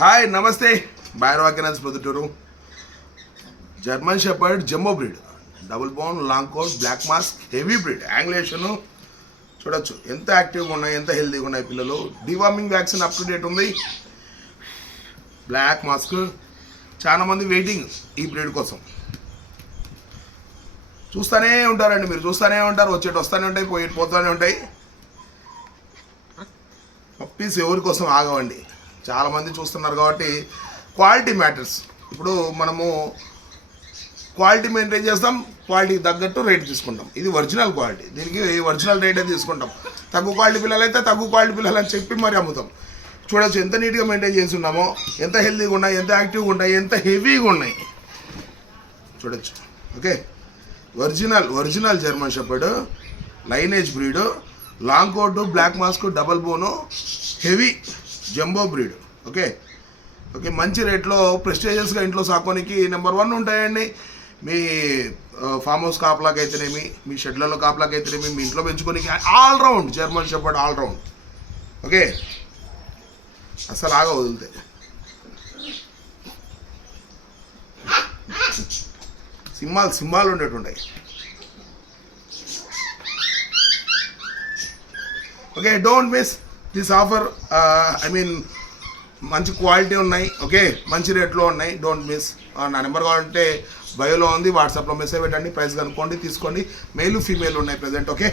hi నమస్తే బైరవాకినాజ్ Proddatur German shepherd jumbo breed double bone long coat black mask heavy breed angulation చూడొచ్చు ఎంత యాక్టివ్గా ఉన్నాయి ఎంత హెల్తీగా ఉన్నాయి పిల్లలు deworming vaccine up to date ఉంది బ్లాక్ మాస్క్ చాలామంది వెయిటింగ్ ఈ బ్రీడ్ కోసం చూస్తూనే ఉంటారండి మీరు చూస్తూనే ఉంటారు వచ్చేటి వస్తూనే ఉంటాయి పోతూనే ఉంటాయి పప్పీస్ ఎవరి కోసం ఆగవండి చాలామంది చూస్తున్నారు కాబట్టి క్వాలిటీ మ్యాటర్స్ ఇప్పుడు మనము క్వాలిటీ మెయింటైన్ చేస్తాం క్వాలిటీకి తగ్గట్టు రేట్ తీసుకుంటాం ఇది ఒరిజినల్ క్వాలిటీ దీనికి ఒరిజినల్ రేటే తీసుకుంటాం తక్కువ క్వాలిటీ పిల్లలు అయితే తక్కువ క్వాలిటీ పిల్లలు అని చెప్పి మరి అమ్ముతాం చూడొచ్చు ఎంత నీట్గా మెయింటైన్ చేసి ఉన్నామో ఎంత హెల్తీగా ఉన్నాయి ఎంత యాక్టివ్గా ఉన్నాయి ఎంత హెవీగా ఉన్నాయి చూడొచ్చు okay original German shepherd lineage breed long coat black mask double bone heavy jumbo breed okay okay మంచి రేట్లో ప్రెస్టేజియస్గా ఇంట్లో సాకోనికి నెంబర్ 1 ఉంటాయండి మీ ఫామ్ హౌస్ కాపలాకి అయితేనేమి మీ షెడ్లలో కాపలాకి అయితేనేమి మీ ఇంట్లో పెంచుకోనికి all round German shepherd all round okay అసలు ఆగా వదిలితే సింహాలు ఉండేటుంటాయి okay don't miss this offer I mean మంచి క్వాలిటీ ఉన్నాయి ఓకే మంచి రేట్లో ఉన్నాయి డోంట్ మిస్ నా నెంబర్ కావాలంటే బయోలో ఉంది వాట్సాప్లో మెసేజ్ పెట్టండి ప్రైస్ కనుక్కోండి తీసుకోండి మేలు ఫీమేల్ ఉన్నాయి ప్రజెంట్ ఓకే